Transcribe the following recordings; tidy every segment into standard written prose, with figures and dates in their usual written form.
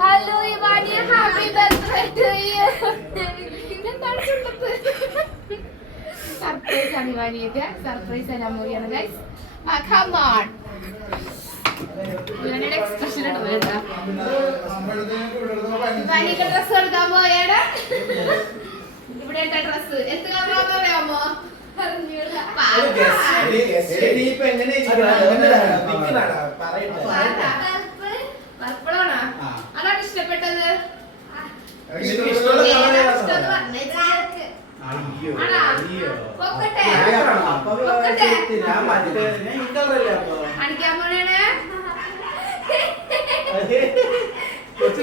Hello Ivania, happy birthday to you. Surprise ആണ് ഇവാനിയൊക്കെ, surprise ആണ് അമ്മൂരിയാണ് ഗൈസ്. Come on. ഇവരുടെ എക്സ്പ്രഷൻ ഇടുന്നു കേട്ടോ. ഇവാനിയുടെ ഡ്രസ് എടുക്കാൻ പോയാടാ. ഇവിടെ ഡ്രസ് എത്ര അറിയാമോ? അതാണ് ഇഷ്ടപ്പെട്ടത്.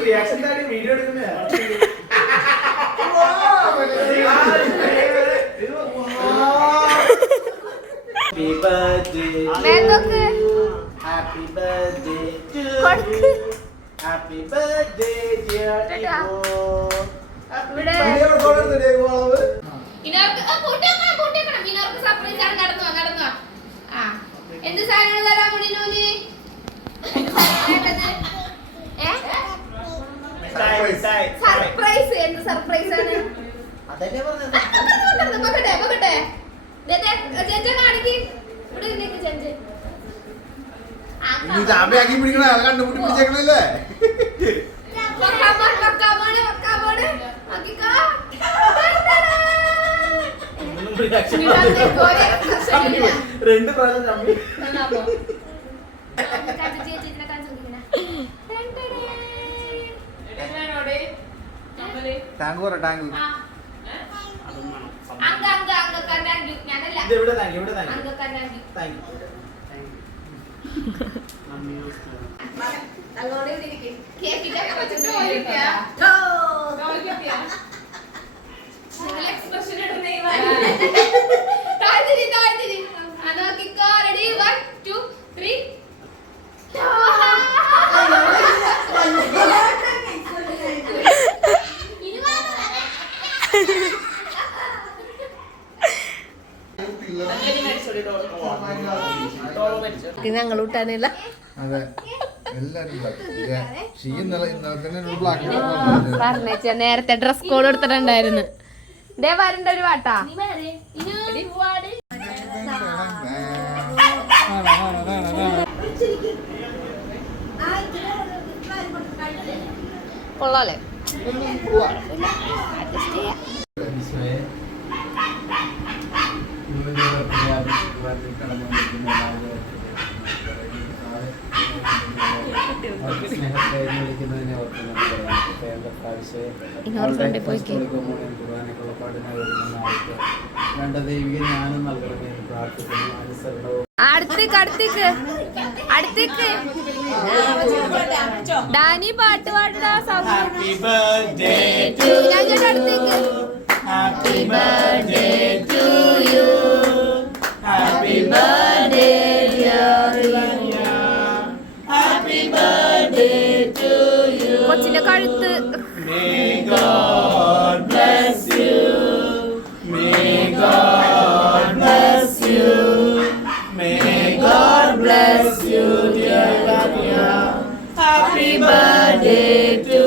റിയാക്ഷൻ വീഡിയോ എടുക്കുന്ന Happy birthday Happy birthday to you. Happy birthday dear Ivo. എന്ത് സാധനങ്ങൾ തരാൻ മുടിനോന്? സർപ്രൈസ്. എന്ത് സർപ്രൈസ് ആണ്? നോക്കട്ടെ നോക്കട്ടെ. കാണിക്കും. ഇവിടെ ചെഞ്ച് കണ്ടുപിടിപ്പിച്ചേക്കണല്ലേ? രണ്ട് പ്രാവശ്യം തമ്മി ടാങ്ക് പറ ടാങ്ക് ഇവിടെ താങ്ക് യു താങ്ക് യു ഞങ്ങൾ കൂട്ടാനില്ല. അതെ എല്ലാരും പറഞ്ഞ നേരത്തെ ഡ്രസ് കോഡ് എടുത്തിട്ടുണ്ടായിരുന്നു. ദേ വരണ്ട ഒരു പാട്ടാ. കൊള്ളാലേ? അടുത്തേക്ക് ഡാനി പാട്ട് പാടാ. Happy birthday to അടുത്തേക്ക്. Happy birthday to you. Happy birthday dear Ivania. Happy birthday to you. കൊച്ചിന്റെ കഴുത്ത്. May God bless you. May God bless you. May God bless you dear Ivania. Happy birthday to